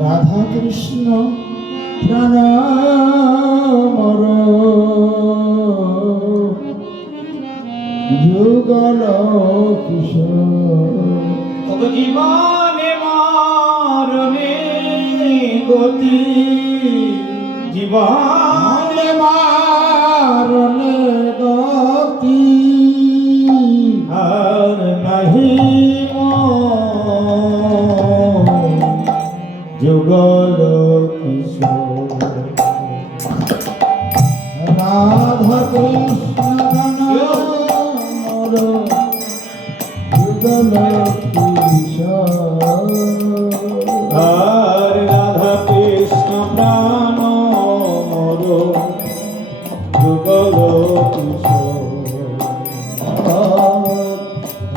রাধা কৃষ্ণ প্রণামর যুগল কিশোর জীবনে মরণে গতি? জীবনে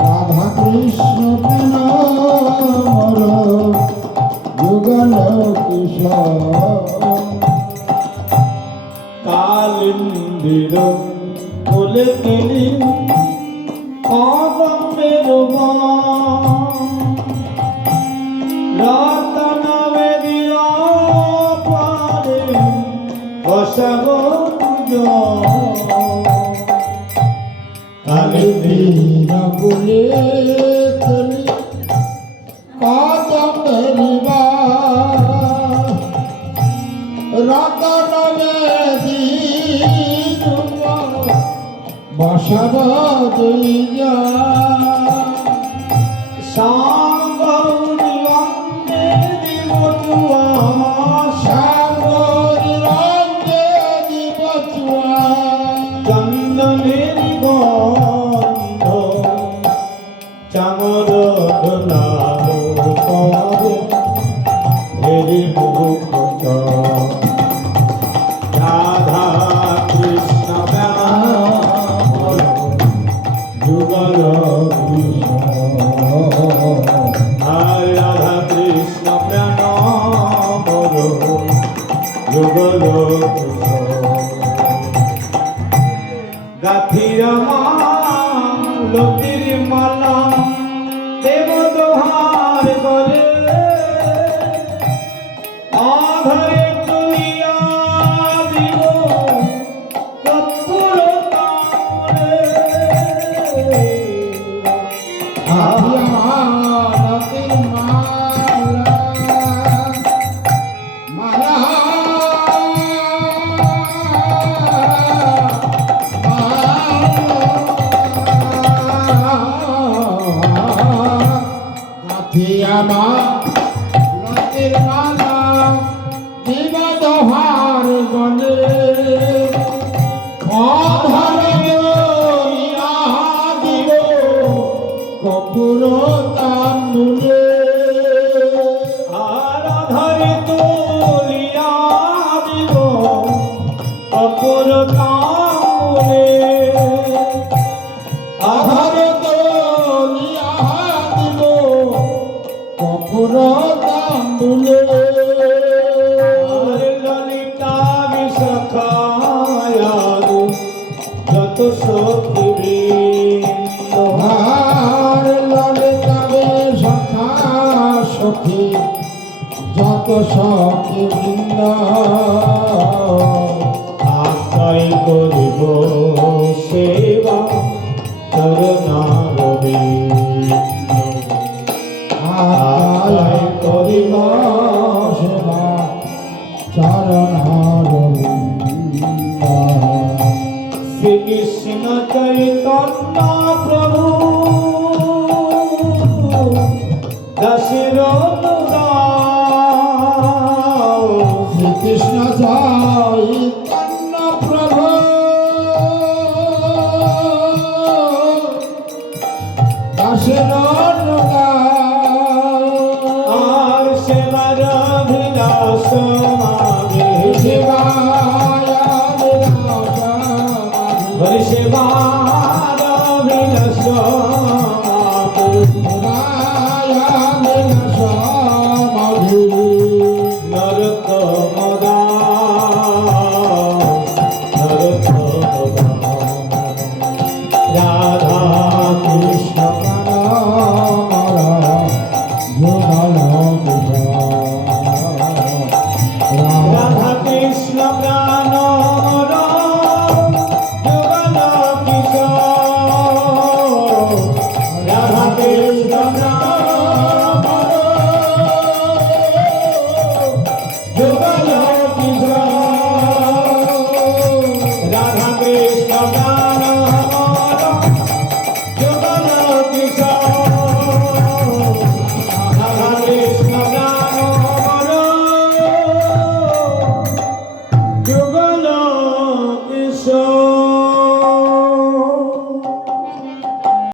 রাধা কৃষ্ণ প্রাণ মর কৃষ্ণ প্রাণমর যুগল কিশোর কালিন্দির ফুলে বসব দুইয়া সাঙ্গৌরি বন্দে দিবতুয়া সাগর রঙ্গে দিবচুয়া চন্দনের গন্ধ চামর দোলাও যুগল গাথির লতির কপুর তান্দুলে আর আধারে তুলিয়া দিব কপুর কামরে আধার দলিয়া দিব তান্দুলে আর ললিতা বিশাখায়াদু যত সখী, যত সখী বৃন্দ আকাই করিব সেবা চরণারবি আয় করিব সেবা চরণ শ্রীকৃষ্ণ চৈতন্য প্রভু ছিল শ্রীকৃষ্ণ যাই কন্যপ্রভ দাসের আর সেবার অভিলাষ শিবায় হরি সেবার অভিলাষ Bye.